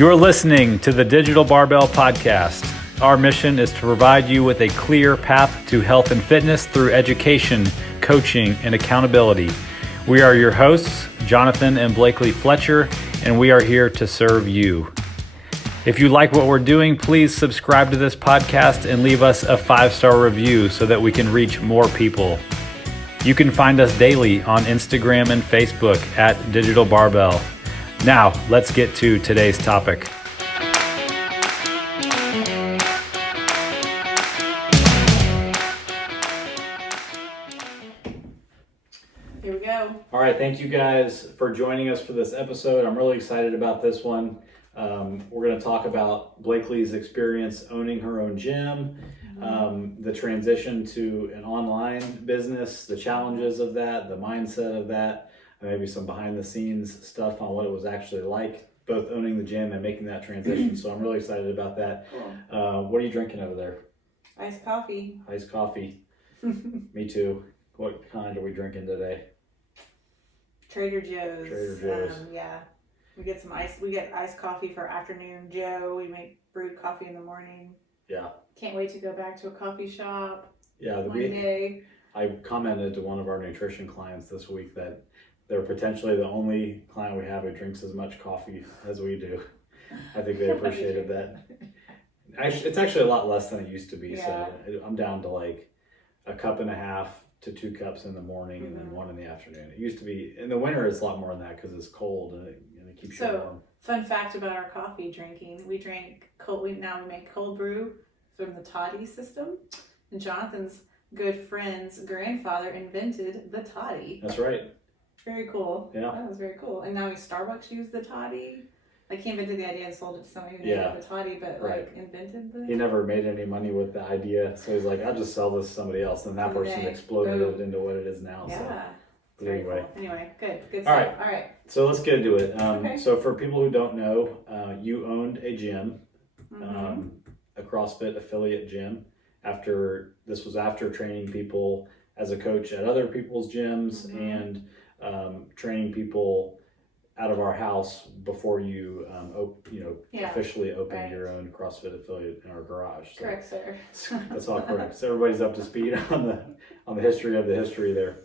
You're listening to the Digital Barbell podcast. Our mission is to provide you with a clear path to health and fitness through education, coaching, and accountability. We are your hosts, Jonathan and Blakley Fletcher, and we are here to serve you. If you like what we're doing, please subscribe to this podcast and leave us a 5-star review so that we can reach more people. You can find us daily on Instagram and Facebook at Digital Barbell. Now, let's get to today's topic. Here we go. All right, thank you guys for joining us for this episode. I'm really excited about this one. We're going to talk about Blakley's experience owning her own gym, the transition to an online business, the challenges of that, the mindset of that, maybe some behind the scenes stuff on what it was actually like, both owning the gym and making that transition. So I'm really excited about that. Cool. What are you drinking over there? Iced coffee. Iced coffee. Me too. What kind are we drinking today? Trader Joe's. Trader Joe's. Yeah. We get iced coffee for afternoon Joe. We make brewed coffee in the morning. Yeah. Can't wait to go back to a coffee shop. Yeah. One day. I commented to one of our nutrition clients this week that they're potentially the only client we have who drinks as much coffee as we do. I think they appreciated that. It's actually a lot less than it used to be. Yeah. So I'm down to like a cup and a half to 2 cups in the morning and then 1 in the afternoon. It used to be, in the winter it's a lot more than that because it's cold and it keeps you warm. Fun fact about our coffee drinking, we drink cold, we make cold brew from the toddy system. And Jonathan's good friend's grandfather invented the toddy. That's right. Very cool. Yeah. That was very cool. And now Starbucks used the toddy. Like he invented the idea and sold it to somebody who Yeah. made the toddy, but Right. like invented the... He never made any money with the idea, so he's like, I'll just sell this to somebody else. And that person exploded it into what it is now. Yeah. So. But Very anyway. cool. Anyway, good All stuff. right. All right. So let's get into it. Okay. So for people who don't know, you owned a gym, a CrossFit affiliate gym. This was after training people as a coach at other people's gyms and training people out of our house before you, officially opened your own CrossFit affiliate in our garage. So correct, sir. that's all correct. So everybody's up to speed on the history of the history there.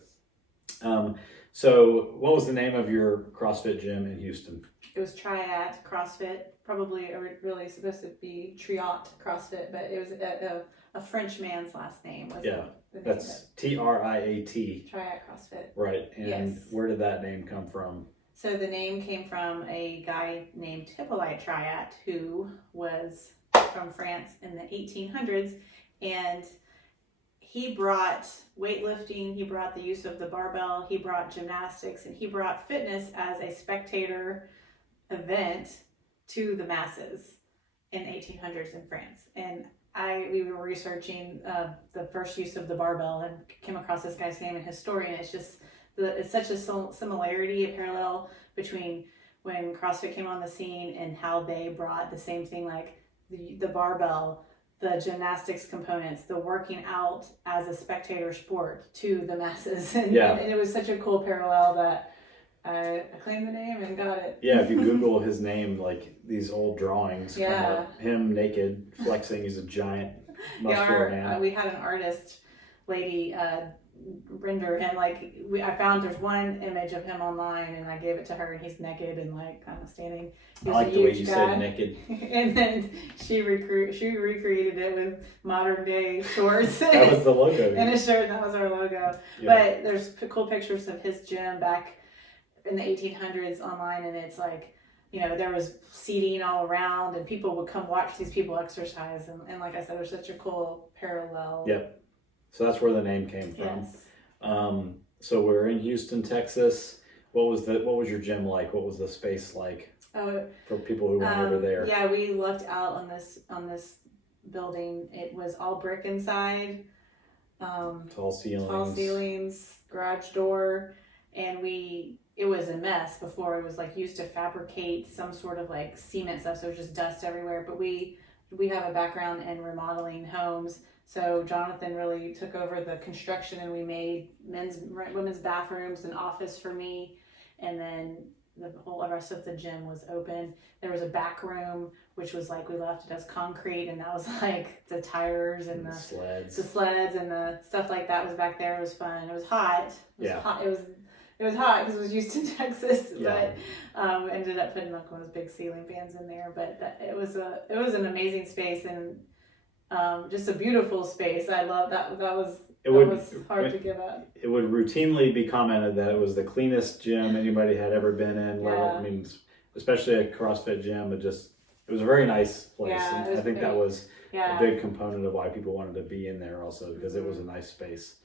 So what was the name of your CrossFit gym in Houston? It was Triat CrossFit, probably really supposed to be Triat CrossFit, but it was a French man's last name. That's Triat. Triat CrossFit. Right, and yes. Where did that name come from? So the name came from a guy named Hippolyte Triat, who was from France in the 1800s, and he brought weightlifting, he brought the use of the barbell, he brought gymnastics, and he brought fitness as a spectator event to the masses in 1800s in France. And we were researching the first use of the barbell and came across this guy's name and his story, and it's such a similarity, a parallel between when CrossFit came on the scene and how they brought the same thing, like the barbell, the gymnastics components, the working out as a spectator sport to the masses. And it was such a cool parallel that I claimed the name and got it. Yeah, if you Google his name, like these old drawings, come up, him naked, flexing, he's a giant muscular man. We had an artist lady render him, I found there's one image of him online and I gave it to her and he's naked and kind of standing. I like the way you said naked. And then she recreated it with modern day shorts. That was the logo. And a shirt, that was our logo. Yeah. But there's cool pictures of his gym back in the 1800s online, and it's there was seating all around and people would come watch these people exercise, and like I said, there's such a cool parallel. Yep. So that's where the name came from. Yes. So we're in Houston, Texas. What was your gym like? What was the space like for people who went over there? Yeah, we looked out on this building. It was all brick inside. Tall ceilings, garage door, and it was a mess before. It was used to fabricate some sort of cement stuff, so it was just dust everywhere. But we have a background in remodeling homes. So Jonathan really took over the construction, and we made women's bathrooms, an office for me, and then the whole rest of the gym was open. There was a back room, which was like, we left it as concrete, and that was like the tires and the sleds and the stuff like that was back there. It was fun. It was hot. Hot. It was hot because it was Houston, Texas, but ended up putting like one of those big ceiling fans in there. But it was an amazing space, and just a beautiful space. I love that. It was hard to give up. It would routinely be commented that it was the cleanest gym anybody had ever been in. I mean, especially a CrossFit gym. It was a very nice place. Yeah, and I think that was a big component of why people wanted to be in there also, because it was a nice space.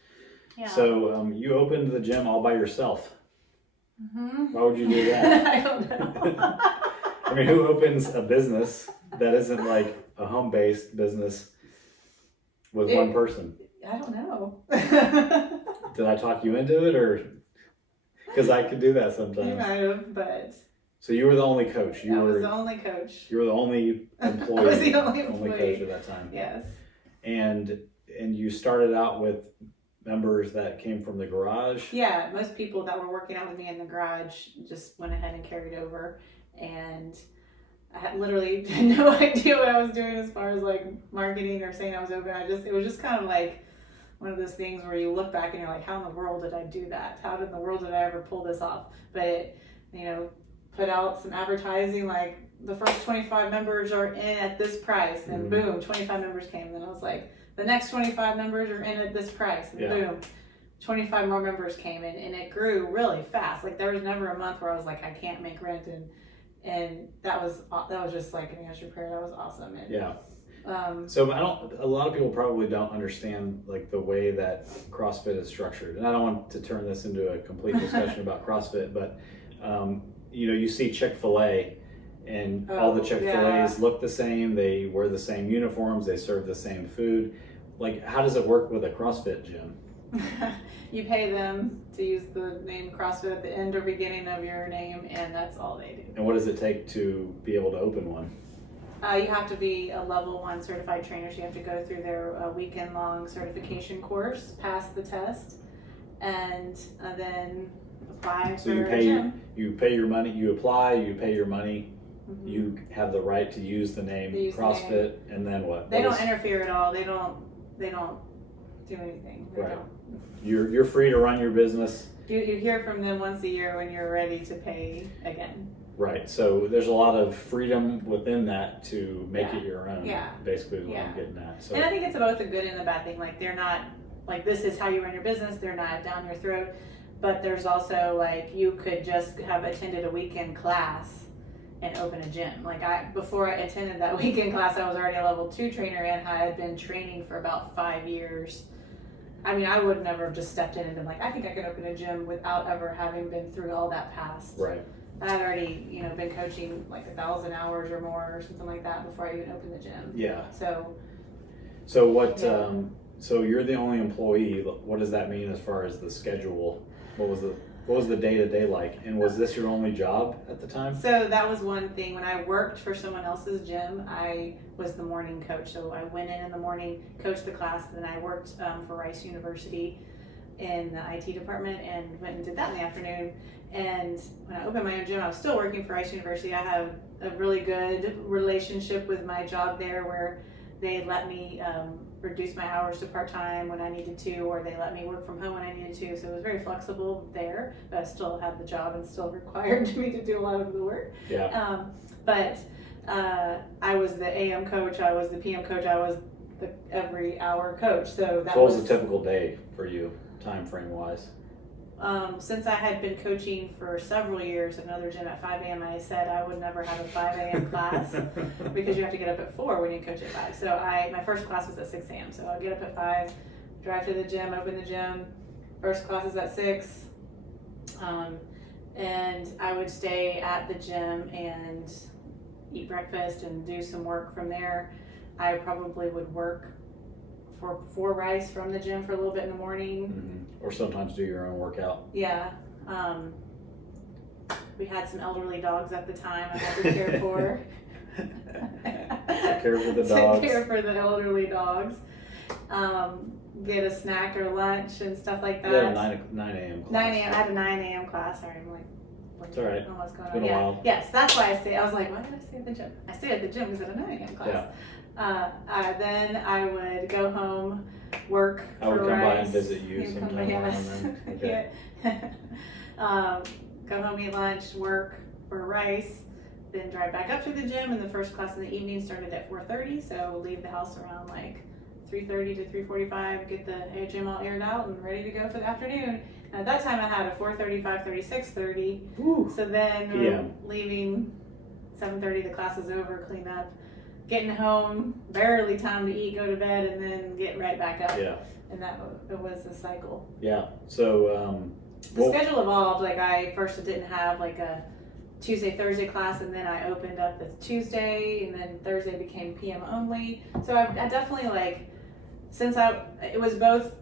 Yeah. So you opened the gym all by yourself. Mm-hmm. Why would you do that? I don't know. I mean, who opens a business that isn't like a home-based business with one person? I don't know. Did I talk you into it, or because I could do that sometimes? You might have, but. So you were the only coach. I was the only coach. You were the only employee. I was the only coach at that time. Yes. And you started out with members that came from the garage. Yeah, most people that were working out with me in the garage just went ahead and carried over, and I had literally had no idea what I was doing as far as like marketing or saying I was open. It was just kind of like one of those things where you look back and you're like, how in the world did I do that? How in the world did I ever pull this off? But put out some advertising like the first 25 members are in at this price, and boom, 25 members came. And then I was like, the next 25 members are in at this price, and boom, 25 more members came in, and it grew really fast. Like there was never a month where I was like, I can't make rent, and that was just like an answered prayer. That was awesome. And, so a lot of people probably don't understand like the way that CrossFit is structured, and I don't want to turn this into a complete discussion about CrossFit, but you see Chick-fil-A, and all the Chick-fil-A's look the same. They wear the same uniforms. They serve the same food. Like, how does it work with a CrossFit gym? You pay them to use the name CrossFit at the end or beginning of your name, and that's all they do. And what does it take to be able to open one? You have to be a level 1 certified trainer. So you have to go through their weekend-long certification course, pass the test, and then apply for a gym. You pay your money. You apply. You pay your money. Mm-hmm. You have the right to use the name CrossFit, and then what? They don't interfere at all. They don't do anything. Right. You're free to run your business. You hear from them once a year when you're ready to pay again. Right. So there's a lot of freedom within that to make it your own. Yeah. Basically is what I'm getting at. So. And I think it's both a good and a bad thing. Like they're not like, this is how you run your business. They're not down your throat. But there's also like, you could just have attended a weekend class and open a gym. Like before I attended that weekend class, I was already a level 2 trainer, and I had been training for about 5 years. I mean, I would never have just stepped in and been like, I think I could open a gym without ever having been through all that past. Right. I had already, been coaching like 1,000 hours or more or something like that before I even opened the gym. Yeah. So what, so you're the only employee. What does that mean as far as the schedule? What was the day-to-day like? And was this your only job at the time? So that was one thing. When I worked for someone else's gym, I was the morning coach. So I went in the morning, coached the class, then I worked for Rice University in the IT department and went and did that in the afternoon. And when I opened my own gym, I was still working for Rice University. I have a really good relationship with my job there, where they let me reduce my hours to part-time when I needed to, or they let me work from home when I needed to. So it was very flexible there, but I still had the job and still required me to do a lot of the work. Yeah. But I was the AM coach, I was the PM coach, I was the every hour coach. So that was a typical day for you, time frame wise? Since I had been coaching for several years at another gym at 5 a.m., I said I would never have a 5 a.m. class because you have to get up at 4 when you coach at 5. So my first class was at 6 a.m. So I'd get up at 5, drive to the gym, open the gym. First class is at 6. And I would stay at the gym and eat breakfast and do some work from there. I probably would work for Rice from the gym for a little bit in the morning. Mm-hmm. Or sometimes do your own workout. Yeah. We had some elderly dogs at the time I had to care for. Take care for the dogs. Take care for the elderly dogs. Get a snack or lunch and stuff like that. You had a 9 a.m. class. 9 a.m. I had a 9 a.m. class. Sorry, I'm like looking It's all right. on what's going It's been on. a Yeah. while. Yes, that's why I stayed. I was like, why did I stay at the gym? I stayed at the gym because I had a 9 a.m. class. Then I would go home, work. I would for come by Rice. and visit you You'd come sometime. by, yes. Okay. Go home, eat lunch, work for Rice, then drive back up to the gym. And the first class in the evening started at 4:30, so leave the house around like 3:30 to 3:45, get the gym all aired out and ready to go for the afternoon. And at that time I had a 4:30, 5:30, 6:30. Ooh. So then PM. leaving 7:30, the class is over, clean up, getting home, barely time to eat, go to bed, and then get right back up. Yeah. And it was a cycle. Yeah. So The schedule evolved. Like I first didn't have like a Tuesday, Thursday class, and then I opened up the Tuesday, and then Thursday became PM only. So I definitely it was both,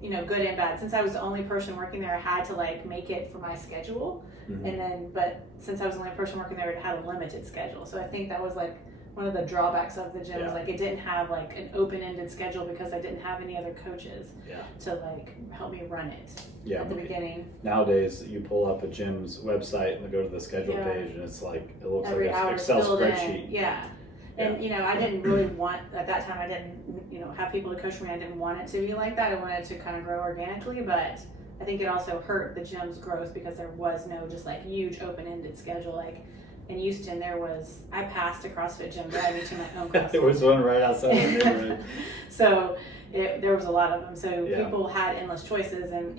good and bad. Since I was the only person working there, I had to like make it for my schedule. Mhm. And then, but since I was the only person working there, it had a limited schedule. So I think that was like one of the drawbacks of the gym was like it didn't have like an open-ended schedule because I didn't have any other coaches to like help me run it at the beginning. Nowadays, you pull up a gym's website and go to the schedule page, and it's like it looks Every like an hour Excel filled spreadsheet. in. Yeah. And I didn't really want at that time. I didn't have people to coach me. I didn't want it to be like that. I wanted it to kind of grow organically, but I think it also hurt the gym's growth because there was no just like huge open-ended schedule. Like in Houston, I passed a CrossFit gym driving to my own CrossFit. There was one right outside the neighborhood. So there was a lot of them. So people had endless choices, and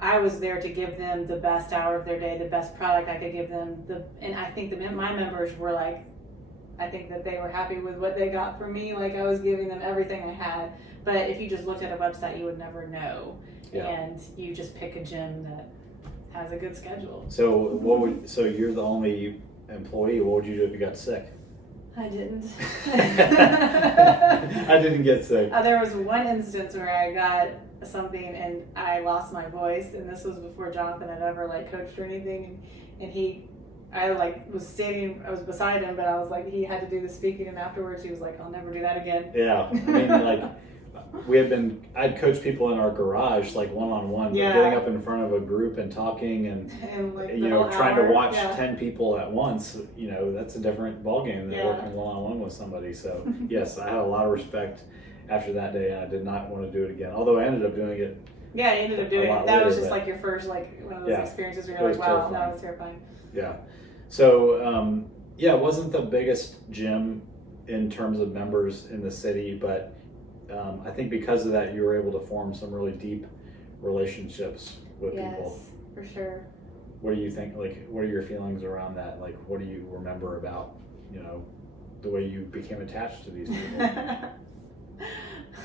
I was there to give them the best hour of their day, the best product I could give them. And I think my members were like, I think that they were happy with what they got from me. Like I was giving them everything I had. But if you just looked at a website, you would never know. Yeah. And you just pick a gym that has a good schedule. So so you're the only employee. What would you do if you got sick? I didn't. I didn't get sick. There was one instance where I got something and I lost my voice, and this was before Jonathan had ever like coached or anything, and I was beside him, but I was like, he had to do the speaking, and afterwards he was like, I'll never do that again. Yeah, I mean, like I'd coach people in our garage, like one-on-one, but getting up in front of a group and talking and like trying to watch 10 people at once, that's a different ballgame than working one-on-one with somebody. So yes, I had a lot of respect after that day, and I did not want to do it again, although I ended up doing it. Yeah, you ended up doing it. That was just like your first, like one of those experiences where you're like, wow, that was terrifying. Yeah. So, it wasn't the biggest gym in terms of members in the city, but I think because of that, you were able to form some really deep relationships with people. Yes, for sure. What do you think? Like, what are your feelings around that? Like, what do you remember about, the way you became attached to these people?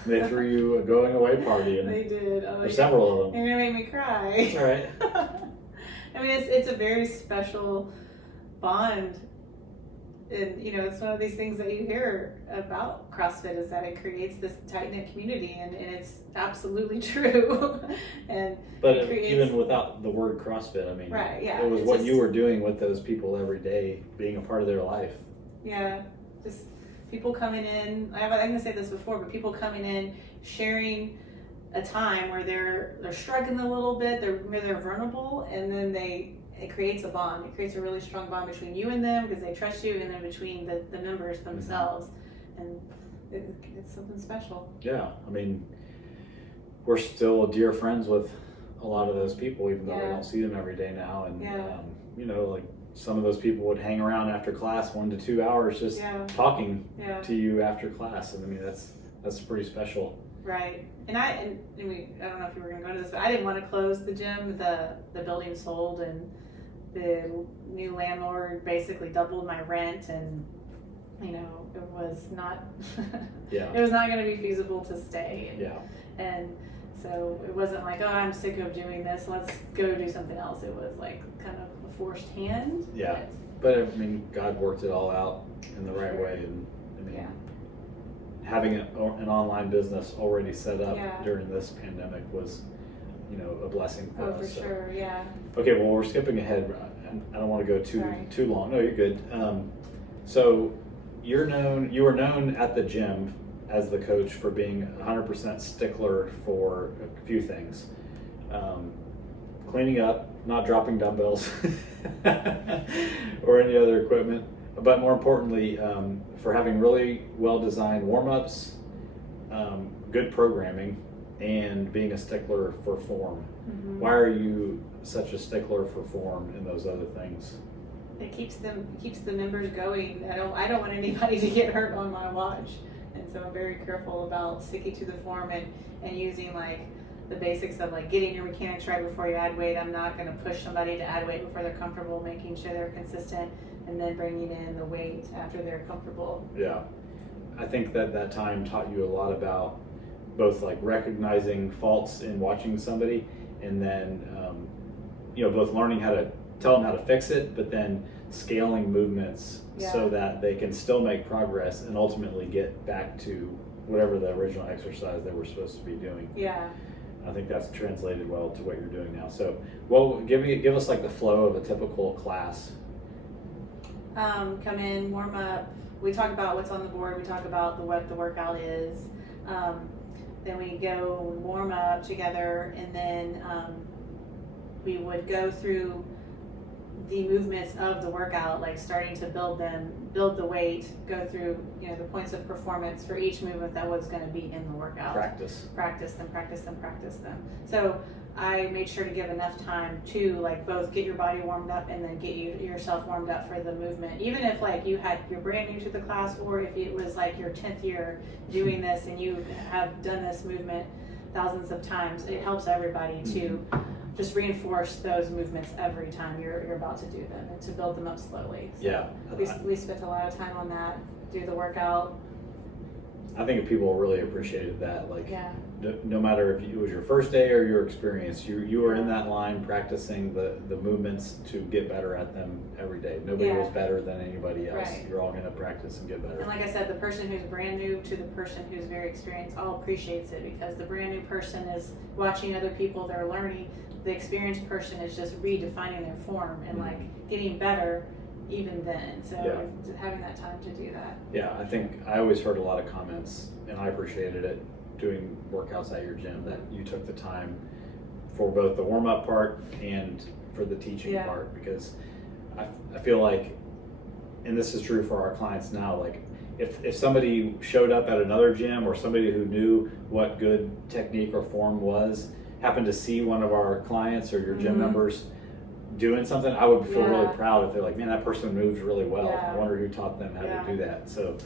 They threw you a going away party. And they did. Several of them. You're gonna make me cry. It's all right. I mean, it's a very special bond, and it's one of these things that you hear about CrossFit is that it creates this tight-knit community, and it's absolutely true. But even without the word CrossFit, I mean, it was what you were doing with those people every day, being a part of their life. Yeah, just people coming in. I didn't say this before, but people coming in, sharing a time where they're struggling a little bit, they're vulnerable, and then it creates a bond. It creates a really strong bond between you and them because they trust you, and then between the members themselves, and it's something special. Yeah, I mean, we're still dear friends with a lot of those people, even though we don't see them every day now, and like some of those people would hang around after class 1 to 2 hours just talking to you after class, and I mean that's pretty special. Right, and I don't know if you were going to go into this, but I didn't want to close the gym. The building sold, and the new landlord basically doubled my rent, and it was not it was not going to be feasible to stay. And so it wasn't like, oh, I'm sick of doing this, let's go do something else. It was like kind of a forced hand. But I mean, God worked it all out in the right way, and I mean, having an online business already set up during this pandemic was, a blessing for us. Oh, for sure, yeah. Okay, well, we're skipping ahead. I don't want to go too long. No, you're good. So you were known at the gym as the coach for being 100% stickler for a few things. cleaning up, not dropping dumbbells or any other equipment, but more importantly, for having really well-designed warm-ups, good programming, and being a stickler for form. Mm-hmm. Why are you such a stickler for form and those other things? It keeps the members going. I don't want anybody to get hurt on my watch, and so I'm very careful about sticking to the form and using like the basics of like getting your mechanics right before you add weight. I'm not going to push somebody to add weight before they're comfortable, making sure they're consistent, and then bringing in the weight after they're comfortable. Yeah, I think that time taught you a lot about both like recognizing faults in watching somebody, and then both learning how to tell them how to fix it, but then scaling movements so that they can still make progress and ultimately get back to whatever the original exercise they were supposed to be doing. Yeah. I think that's translated well to what you're doing now. So, well, give us like the flow of a typical class. Come in, warm up. We talk about what's on the board. We talk about what the workout is. Then we go, we warm up together, and then we would go through the movements of the workout, like starting to build the weight, go through the points of performance for each movement that was going to be in the workout. Practice them. So I made sure to give enough time to like both get your body warmed up and then get yourself warmed up for the movement. Even if like you're brand new to the class, or if it was like your 10th year doing this and you have done this movement thousands of times, it helps everybody to just reinforce those movements every time you're about to do them and to build them up slowly. So yeah. We spent a lot of time on that, do the workout. I think people really appreciated that. Like, yeah. No matter if it was your first day or your experience, you were in that line practicing the movements to get better at them every day. Nobody was better than anybody else. Right. You're all going to practice and get better. And like I said, the person who's brand new to the person who's very experienced all appreciates it, because the brand new person is watching other people, they're learning. The experienced person is just redefining their form and like getting better even then. So having that time to do that. Yeah, I think I always heard a lot of comments, and I appreciated it, doing workouts at your gym, that you took the time for both the warm-up part and for the teaching part, because I feel like, and this is true for our clients now, like if somebody showed up at another gym, or somebody who knew what good technique or form was, happened to see one of our clients or your gym members doing something, I would feel really proud if they're like, man, that person moves really well. I wonder who taught them how to do that. So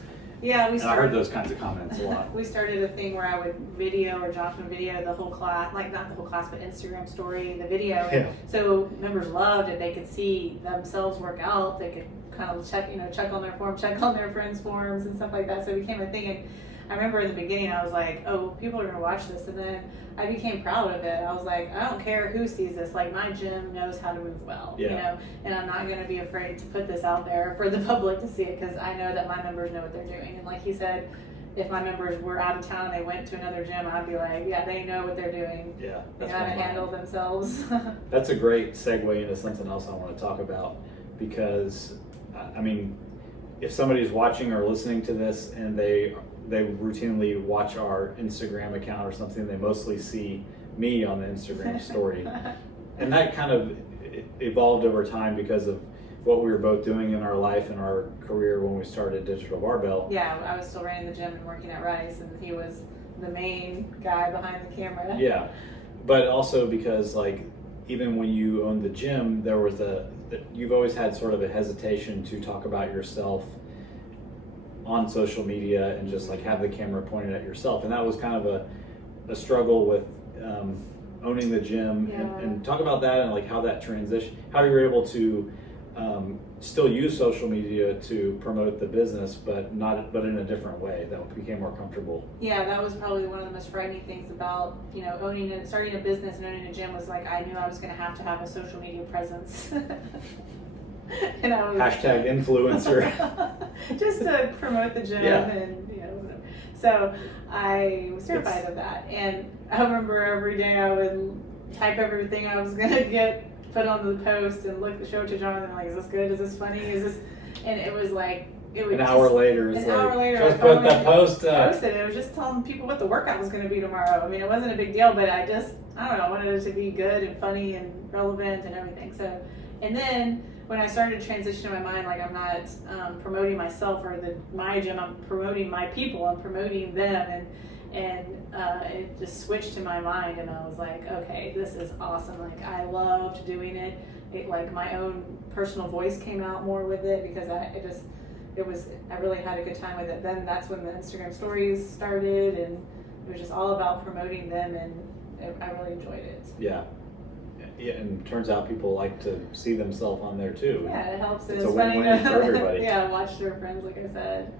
I heard those kinds of comments a lot. We started a thing where I would video, or Josh would video the whole class, like not the whole class, but Instagram story, the video. Yeah. So members loved it. They could see themselves work out. They could kind of check on their form, check on their friends' forms and stuff like that. So it became a thing. And I remember in the beginning, I was like, oh, people are going to watch this. And then I became proud of it. I was like, I don't care who sees this. Like, my gym knows how to move well, and I'm not going to be afraid to put this out there for the public to see it, because I know that my members know what they're doing. And like he said, if my members were out of town and they went to another gym, I'd be like, yeah, they know what they're doing. Yeah, they know how to handle themselves. That's a great segue into something else I want to talk about, because, I mean, if somebody's watching or listening to this and they routinely watch our Instagram account or something, they mostly see me on the Instagram story. And that kind of evolved over time because of what we were both doing in our life and our career when we started Digital Barbell. Yeah, I was still running the gym and working at Rice, and he was the main guy behind the camera. Yeah, but also because like even when you owned the gym, there was you've always had sort of a hesitation to talk about yourself on social media and just like have the camera pointed at yourself, and that was kind of a struggle with owning the gym. And talk about that and like how that transition, how you were able to still use social media to promote the business, but in a different way that became more comfortable. Yeah, that was probably one of the most frightening things about starting a business and owning a gym, was like I knew I was going to have a social media presence. And I was hashtag influencer. Just to promote the gym, and so I was terrified of that. And I remember every day I would type everything I was gonna get put on the post and show it to Jonathan, like, is this good? Is this funny? And it was like it would an hour later, it's an hour later, just put that post up. Posted it. It was just telling people what the workout was going to be tomorrow. I mean, it wasn't a big deal, but I don't know, I wanted it to be good and funny and relevant and everything. So, and then when I started to transition in my mind, like I'm not promoting myself or my gym, I'm promoting my people, I'm promoting them, and it just switched to my mind, and I was like, okay, this is awesome. Like I loved doing it. Like my own personal voice came out more with it because I really had a good time with it. Then that's when the Instagram stories started, and it was just all about promoting them, and I really enjoyed it. Yeah. Yeah, and turns out people like to see themselves on there too. Yeah, it helps. It's a win-win for everybody. Yeah, watch their friends, like I said.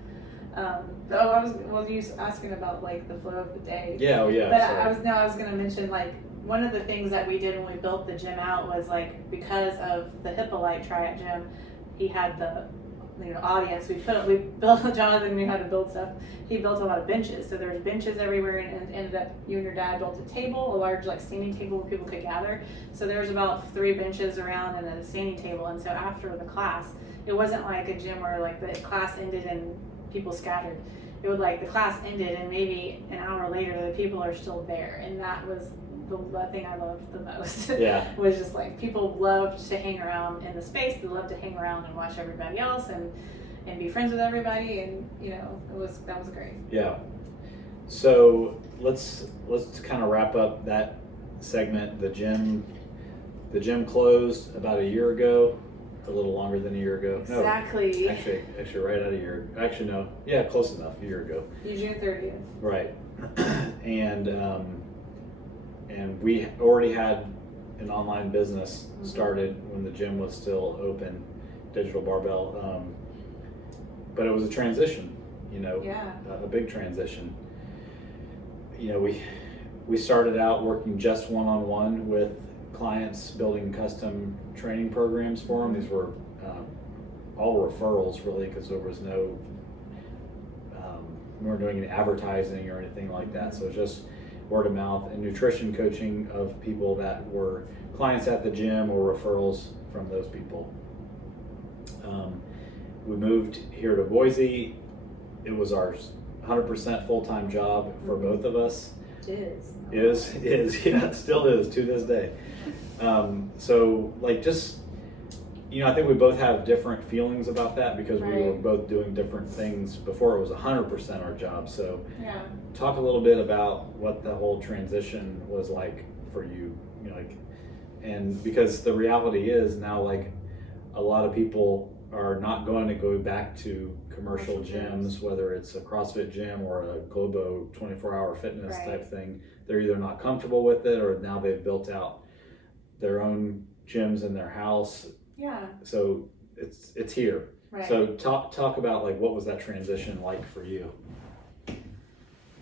You asking about like the flow of the day. Yeah, oh yeah. But I was going to mention like one of the things that we did when we built the gym out was like because of the Hippolyte Triad gym, he had the audience. We built Jonathan knew how to build stuff. He built a lot of benches, so there's benches everywhere, and ended up you and your dad built a table, a large like standing table where people could gather. So there's about 3 benches around and a standing table. And so after the class, it wasn't like a gym where like the class ended and people scattered. It would like the class ended and maybe an hour later the people are still there, and that was the thing I loved the most. Yeah. Was just like people loved to hang around in the space. They loved to hang around and watch everybody else and be friends with everybody, and that was great. Yeah. So let's kind of wrap up that segment. The gym closed about a year ago, a little longer than a year ago. Exactly. No, actually right at a year. Actually no. Yeah, close enough. A year ago. June 30th. Right. And we already had an online business started when the gym was still open, Digital Barbell. But it was a transition, Yeah. a big transition. We started out working just one-on-one with clients, building custom training programs for them. These were all referrals really, because there was no, we weren't doing any advertising or anything like that. So it was just word of mouth and nutrition coaching of people that were clients at the gym or referrals from those people. We moved here to Boise. It was our 100% full-time job for both of us. It Is, yeah, it still is to this day. So like just, I think we both have different feelings about that because we were both doing different things before it was 100% our job. So yeah. Talk a little bit about what the whole transition was like for you, and because the reality is now, like a lot of people are not going to go back to commercial gyms, whether it's a CrossFit gym or a Globo 24-hour fitness type thing. They're either not comfortable with it, or now they've built out their own gyms in their house. Yeah. So it's here. Right. So talk about like what was that transition like for you?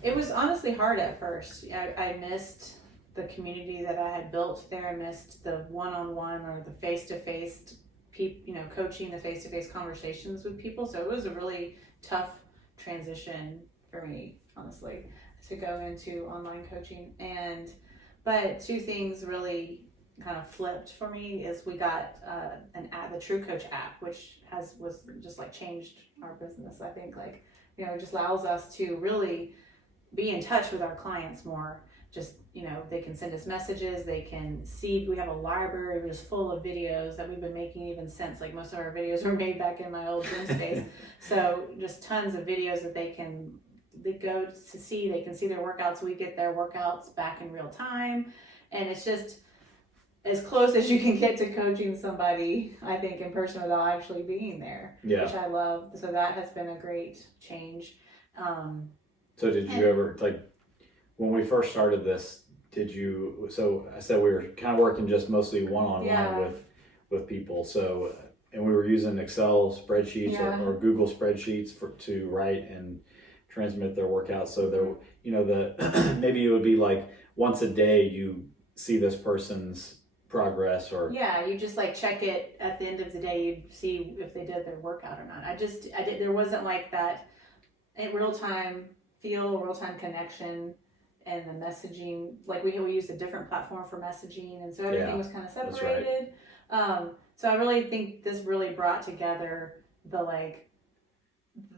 It was honestly hard at first. I missed the community that I had built there. I missed the one-on-one or the face-to-face, coaching, the face-to-face conversations with people. So it was a really tough transition for me, honestly, to go into online coaching. But 2 things really kind of flipped for me is we got an app, the True Coach app, which was just like changed our business. I think it just allows us to really be in touch with our clients more. Just, they can send us messages, they can see, we have a library just full of videos that we've been making even since, like most of our videos were made back in my old gym space. So just tons of videos that they can go to see, they can see their workouts. We get their workouts back in real time. And it's just as close as you can get to coaching somebody, I think, in person without actually being there, which I love. So that has been a great change. So did you ever, like, when we first started this, so I said we were kind of working just mostly one-on-one with people. So, and we were using Excel spreadsheets or Google spreadsheets to write and transmit their workouts. So there, maybe it would be like once a day you see this person's progress, or you just like check it at the end of the day. You'd see if they did their workout or not. There wasn't like that real-time feel, real-time connection, and the messaging. Like we used a different platform for messaging, and so everything was kind of separated. So I really think this really brought together the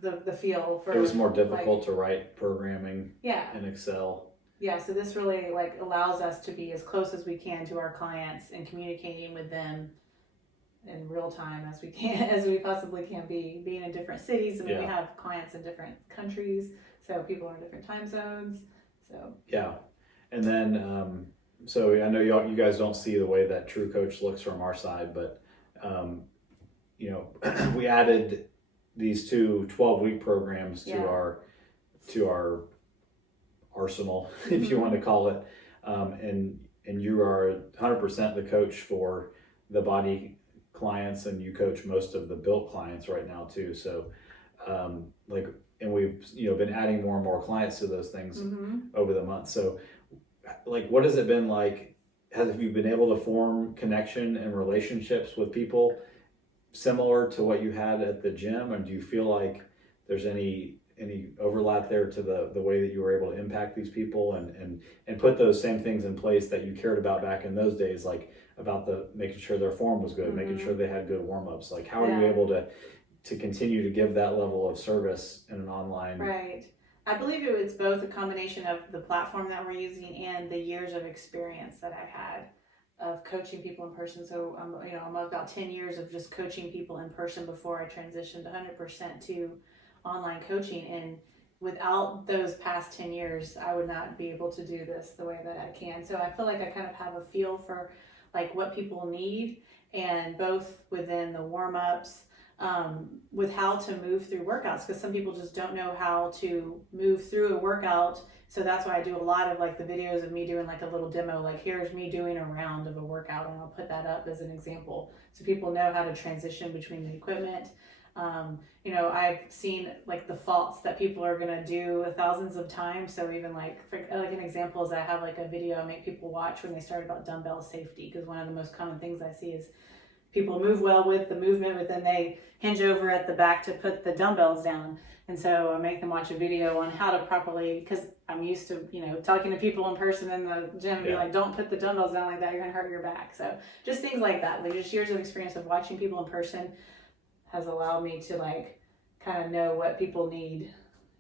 the feel for. It was more difficult to write programming in Excel. Yeah, so this really like allows us to be as close as we can to our clients and communicating with them in real time as we possibly can be, being in different cities. I mean, we have clients in different countries, so people are in different time zones. So and then so I know you guys don't see the way that True Coach looks from our side, but you know, we added these 2 12-week programs to our arsenal, if you want to call it, and you are 100% the coach for the body clients, and you coach most of the built clients right now too. So and we've been adding more and more clients to those things over the months. So like, what has it been like? Have you been able to form connection and relationships with people similar to what you had at the gym, and do you feel like there's any overlap there to the way that you were able to impact these people and put those same things in place that you cared about back in those days, like about the making sure their form was good, making sure they had good warm-ups? Like, how are you able to continue to give that level of service in an online? Right. I believe it was both a combination of the platform that we're using and the years of experience that I've had of coaching people in person. So I'm about 10 years of just coaching people in person before I transitioned 100% to online coaching. And without those past 10 years, I would not be able to do this the way that I can. So I feel like I kind of have a feel for like what people need, and both within the warm-ups, with how to move through workouts, because some people just don't know how to move through a workout. So that's why I do a lot of like the videos of me doing like a little demo, like here's me doing a round of a workout, and I'll put that up as an example so people know how to transition between the equipment. I've seen like the faults that people are gonna do thousands of times. So even like an example is I have like a video I make people watch when they start about dumbbell safety, because one of the most common things I see is people move well with the movement, but then they hinge over at the back to put the dumbbells down. And so I make them watch a video on how to properly, because I'm used to, talking to people in person in the gym and be like, don't put the dumbbells down like that, you're gonna hurt your back. So just things like that, like just years of experience of watching people in person has allowed me to like kind of know what people need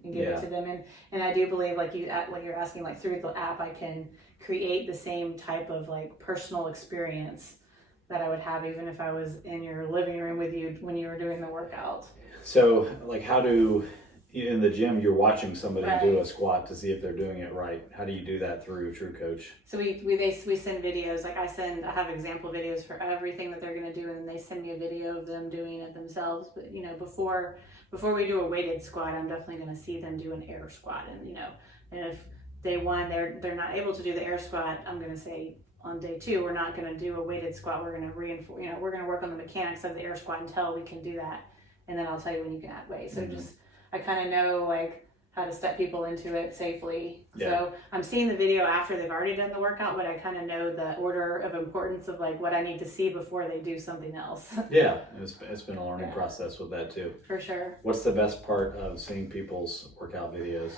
and give it to them. And I do believe like you're asking, like through the app, I can create the same type of like personal experience that I would have even if I was in your living room with you when you were doing the workout. So like, how do, in the gym, you're watching somebody do a squat to see if they're doing it right. How do you do that through True Coach? So we send videos. Like I have example videos for everything that they're going to do, and then they send me a video of them doing it themselves. But before we do a weighted squat, I'm definitely going to see them do an air squat, and if day one they're not able to do the air squat, I'm going to say, on day 2, we're not going to do a weighted squat. We're going to reinforce, we're going to work on the mechanics of the air squat until we can do that. And then I'll tell you when you can add weight. So I kind of know like how to step people into it safely. So I'm seeing the video after they've already done the workout, but I kind of know the order of importance of like what I need to see before they do something else. It's been a learning process with that too. For sure. What's the best part of seeing people's workout videos?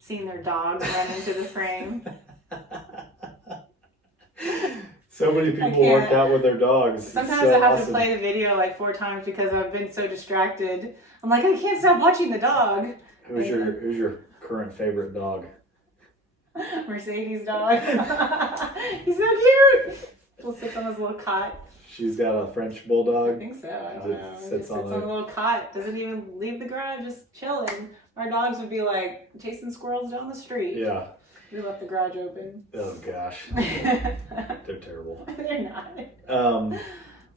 Seeing their dogs run into the frame. So many people work out with their dogs. Sometimes I have to play the video like 4 times because I've been so distracted. I'm like, I can't stop watching the dog. Who's your current favorite dog? Mercedes dog. He's so cute. He'll sit on his little cot. She's got a French bulldog. I think so. I don't know. He sits on a little cot. Doesn't even leave the garage. Just chilling. Our dogs would be like chasing squirrels down the street. Yeah. We left the garage open. Oh gosh. They're terrible. They're not.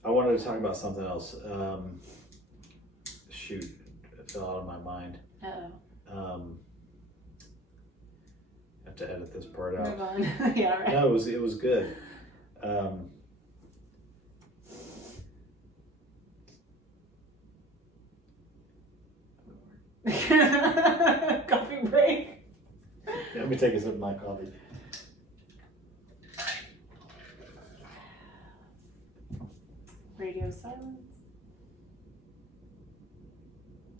I wanted to talk about something else. Shoot, it fell out of my mind. Uh-oh. I have to edit this part out. Move on. Yeah, right. No, it was good. Coffee break. Let me take a sip of my coffee. Radio silence.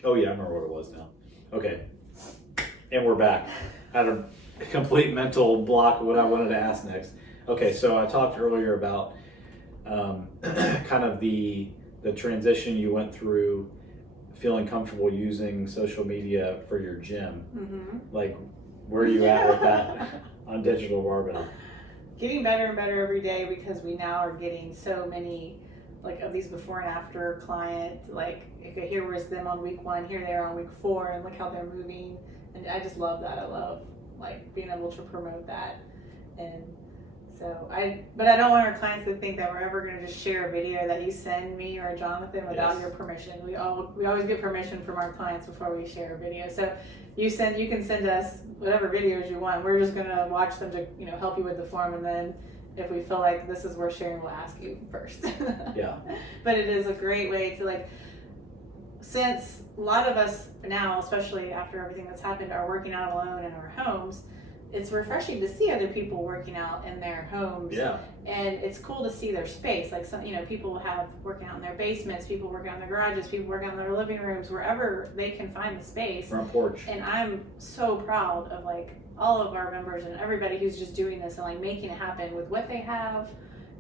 Oh yeah, I remember what it was now. Okay. And we're back. I had a complete mental block of what I wanted to ask next. Okay, so I talked earlier about kind of the transition you went through feeling comfortable using social media for your gym. Mm-hmm. Like, where are you at with that on Digital Barbell? Getting better and better every day, because we now are getting so many like of these before and after clients. Like, okay, here was them on week 1, here they are on week 4, and look how they're moving. And I just love that. I love like being able to promote that. And so but I don't want our clients to think that we're ever going to just share a video that you send me or Jonathan without your permission. We always get permission from our clients before we share a video. So you can send us whatever videos you want. We're just going to watch them to, help you with the form, and then if we feel like this is worth sharing, we'll ask you first. Yeah. But it is a great way to, like, since a lot of us now, especially after everything that's happened, are working out alone in our homes, it's refreshing to see other people working out in their homes. Yeah. And it's cool to see their space. Like, some, people have working out in their basements, people working out in their garages, people working out in their living rooms, wherever they can find the space. Front porch. And I'm so proud of, like, all of our members and everybody who's just doing this and, like, making it happen with what they have.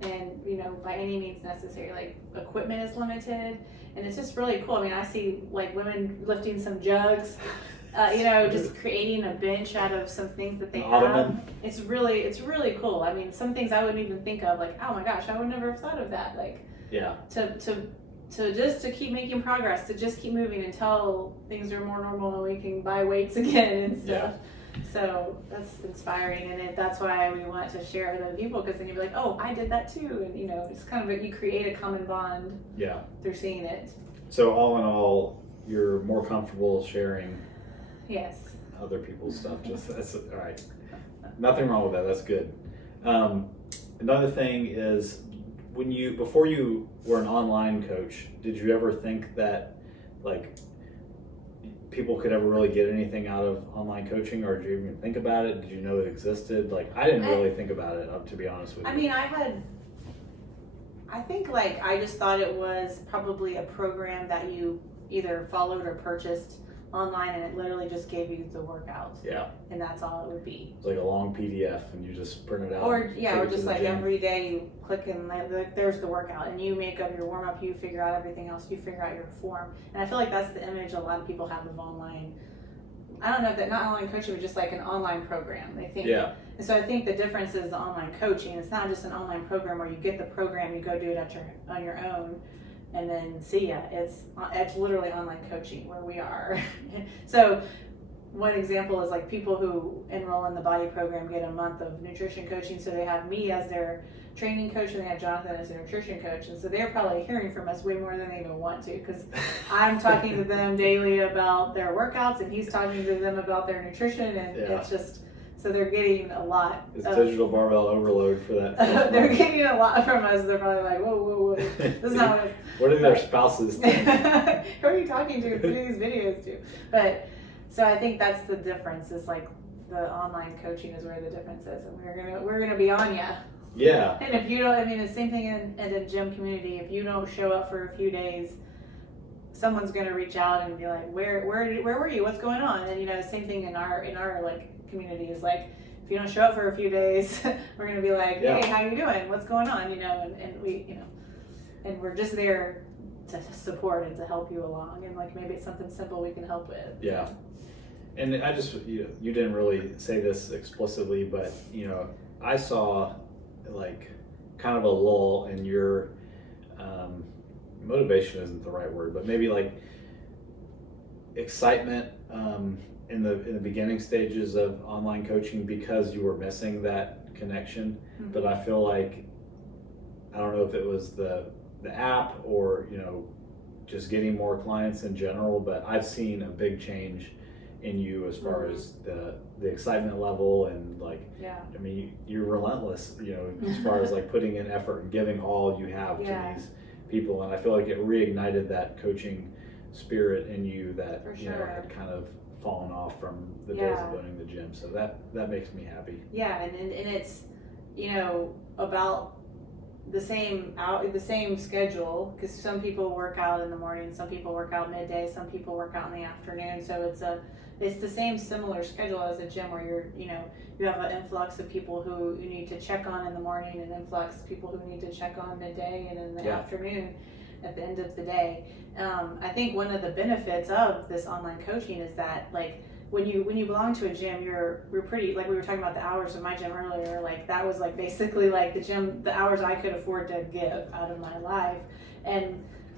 And, by any means necessary. Like, equipment is limited, and it's just really cool. I mean, I see, like, women lifting some jugs, just creating a bench out of some things that they have. It's really cool. I mean, some things I wouldn't even think of, like, oh my gosh, I would never have thought of that. Like, yeah, to keep making progress, to just keep moving until things are more normal and we can buy weights again and stuff. Yeah. So that's inspiring, and that's why we want to share with other people, because then you'll be like, oh, I did that too, and it's kind of you create a common bond. Yeah. Through seeing it. So all in all, you're more comfortable sharing. Yes. Other people's stuff. That's all right. Nothing wrong with that. That's good. Another thing is, before you were an online coach, did you ever think that, like, people could ever really get anything out of online coaching, or did you even think about it? Did you know it existed? Like, I didn't really think about it, to be honest with you. I mean, I think, like, I just thought it was probably a program that you either followed or purchased online, and it literally just gave you the workout. Yeah. And that's all it would be. It's like a long PDF, and you just print it out. Or just like every day you click and there's the workout, and you make up your warm up, you figure out everything else, you figure out your form. And I feel like that's the image a lot of people have of online. I don't know if that, not online coaching, but just like an online program. They think. Yeah. And so I think the difference is the online coaching. It's not just an online program where you get the program, you go do it on your own, and then see ya. It's literally online coaching where we are. So one example is, like, people who enroll in the body program get a month of nutrition coaching. So they have me as their training coach, and they have Jonathan as their nutrition coach. And so they're probably hearing from us way more than they even want to, because I'm talking to them daily about their workouts, and he's talking to them about their nutrition. And it's just, so they're getting a lot. It's Digital Barbell overload for that. They're getting a lot from us. They're probably like, whoa. This is not what. What do their spouses think? Who are you talking to and sending these videos to? But so I think that's the difference. Is, like, the online coaching is where the difference is, and we're gonna be on ya. Yeah. And if you don't, I mean, the same thing in the gym community. If you don't show up for a few days, someone's gonna reach out and be like, where were you? What's going on? And same thing in our like community is, like, if you don't show up for a few days, we're gonna be like, hey, how you doing? What's going on? And we, and we're just there to support and to help you along, and, like, maybe it's something simple we can help with. Yeah. And I just, you didn't really say this explicitly, but, I saw, like, kind of a lull in your motivation isn't the right word, but maybe, like, excitement in the beginning stages of online coaching, because you were missing that connection. Mm-hmm. But I feel like, I don't know if it was the app or just getting more clients in general, but I've seen a big change in you as far as the excitement level, and, like, I mean, you're relentless, as far as, like, putting in effort and giving all you have to these people, and I feel like it reignited that coaching spirit in you that had kind of fallen off from the days of going to the gym. So that makes me happy. Yeah, and it's about the same schedule, because some people work out in the morning, some people work out midday, some people work out in the afternoon. So it's the same similar schedule as a gym, where you have an influx of people who you need to check on in the morning, and influx of people who need to check on midday and in the afternoon. at the end of the day. I think one of the benefits of this online coaching is that, like, when you belong to a gym, we're pretty, like we were talking about the hours of my gym earlier, like that was like basically like the hours I could afford to give out of my life.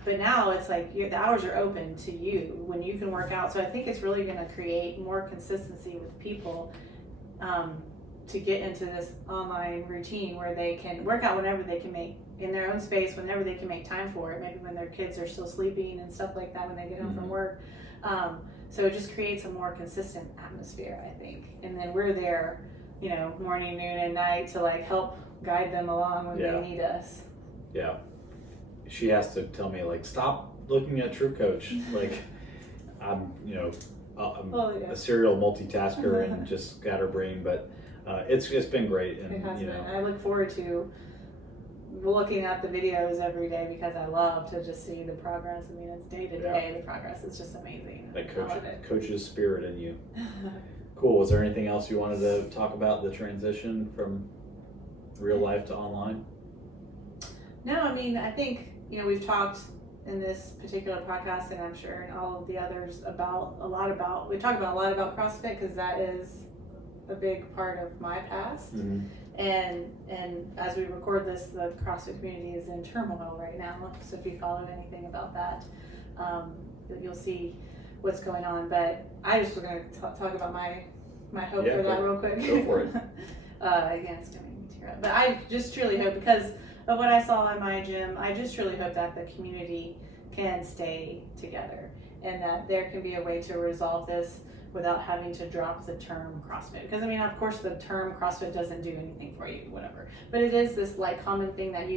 But now it's like the hours are open to you when you can work out. So I think it's really going to create more consistency with people to get into this online routine where they can work out whenever they can make in their own space, whenever they can make time for it, maybe when their kids are still sleeping and stuff like that when they get home from work. So it just creates a more consistent atmosphere, I think. And then we're there, morning, noon, and night to like help guide them along when they need us. Yeah. She has to tell me, like, stop looking at True Coach. Like, I'm a serial multitasker and just scatterbrain, but it's been great. And it has been. I look forward to looking at the videos every day because I love to just see the progress. I mean, it's day to day. The progress is just amazing. That coach's spirit in you. Cool. Was there anything else you wanted to talk about, the transition from real life to online? No, I mean, I think, we've talked in this particular podcast, and I'm sure in all of the others, we talk about a lot about CrossFit because that is a big part of my past. Mm-hmm. And as we record this, the CrossFit community is in turmoil right now. So if you followed anything about that, you'll see what's going on. But I just was going to talk about my hope for that real quick. Go for it. Again, it's going to make me tear up. But I just truly hope, because of what I saw in my gym, I just really hope that the community can stay together and that there can be a way to resolve this without having to drop the term CrossFit. Because I mean, of course, the term CrossFit doesn't do anything for you, whatever. But it is this like common thing that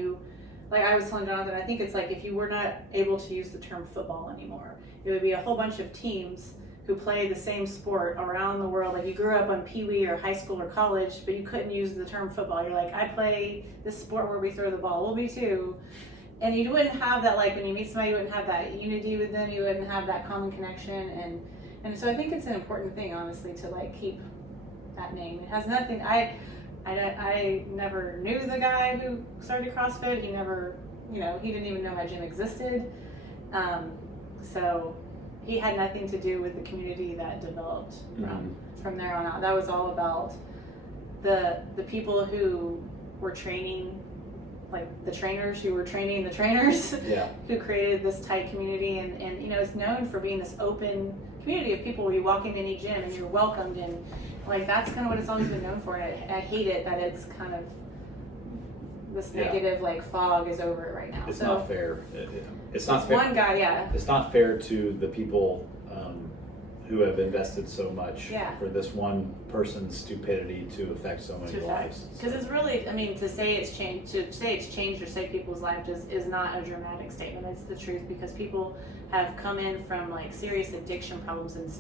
like I was telling Jonathan, I think it's like if you were not able to use the term football anymore, it would be a whole bunch of teams who play the same sport around the world. Like you grew up on Pee Wee or high school or college, but you couldn't use the term football. You're like, I play this sport where we throw the ball. Well, me too. And you wouldn't have that, like when you meet somebody, you wouldn't have that unity with them. You wouldn't have that common connection. And so I think it's an important thing, honestly, to like keep that name. It has nothing. I never knew the guy who started CrossFit. He never, he didn't even know my gym existed. So he had nothing to do with the community that developed from there on out. That was all about the people who were training, like the trainers who were training the trainers, who created this tight community. And it's known for being this open community of people where you walk in any gym and you're welcomed, and like that's kind of what it's always been known for. And I hate it that it's kind of this negative like fog is over it right now. It's not fair. It's not fair. One guy, It's not fair to the people who have invested so much for this one person's stupidity to affect so many lives. Because it's really, I mean, to say it's changed or say people's lives is not a dramatic statement. It's the truth, because people have come in from like serious addiction problems and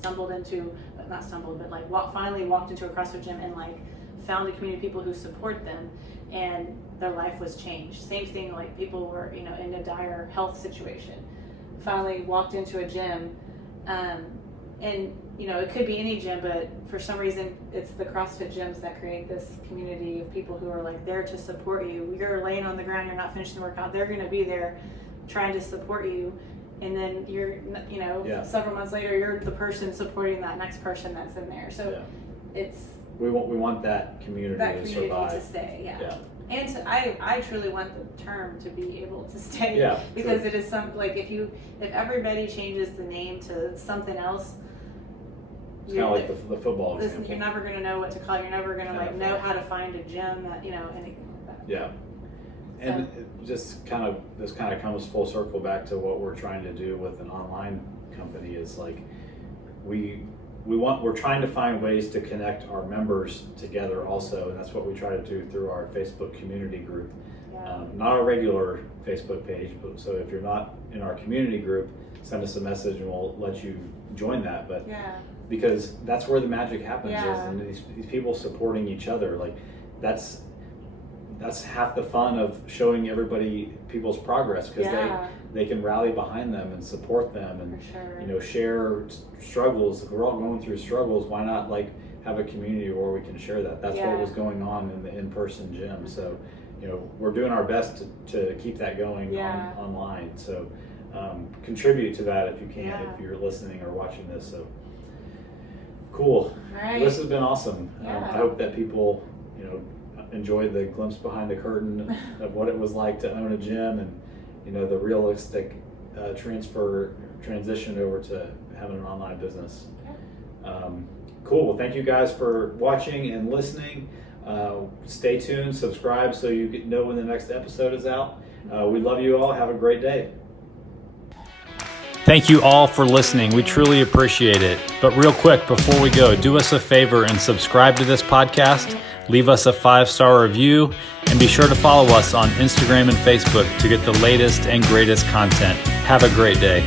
finally walked into a CrossFit gym and like found a community of people who support them, and their life was changed. Same thing, like people were, in a dire health situation, finally walked into a gym, and it could be any gym, but for some reason it's the CrossFit gyms that create this community of people who are like there to support you. You're laying on the ground, you're not finishing the workout, they're going to be there trying to support you, and then you're, several months later you're the person supporting that next person that's in there. So it's we want that community to survive, to stay. And I truly want the term to be able to stay, because it is if everybody changes the name to something else, it's kind of like the football example. You're never going to know what to call it. You're never going to know how to find a gym that anything like that. Yeah. And it just kind of comes full circle back to what we're trying to do with an online company. Is like we're trying to find ways to connect our members together also, and that's what we try to do through our Facebook community group. Not our regular Facebook page, but so if you're not in our community group, send us a message and we'll let you join that. But because that's where the magic happens, is these people supporting each other. Like that's half the fun of showing people's progress, because they can rally behind them and support them, and share struggles. If we're all going through struggles, why not like have a community where we can share that? That's what was going on in the in-person gym. So we're doing our best to keep that going online. So contribute to that if you can, if you're listening or watching this. So cool. All right. This has been awesome. Yeah. I hope that people, enjoyed the glimpse behind the curtain of what it was like to own a gym and, the realistic transition over to having an online business. Cool. Well, thank you guys for watching and listening. Stay tuned, subscribe so you know when the next episode is out. We love you all. Have a great day. Thank you all for listening. We truly appreciate it. But real quick, before we go, do us a favor and subscribe to this podcast. Leave us a 5-star review and be sure to follow us on Instagram and Facebook to get the latest and greatest content. Have a great day.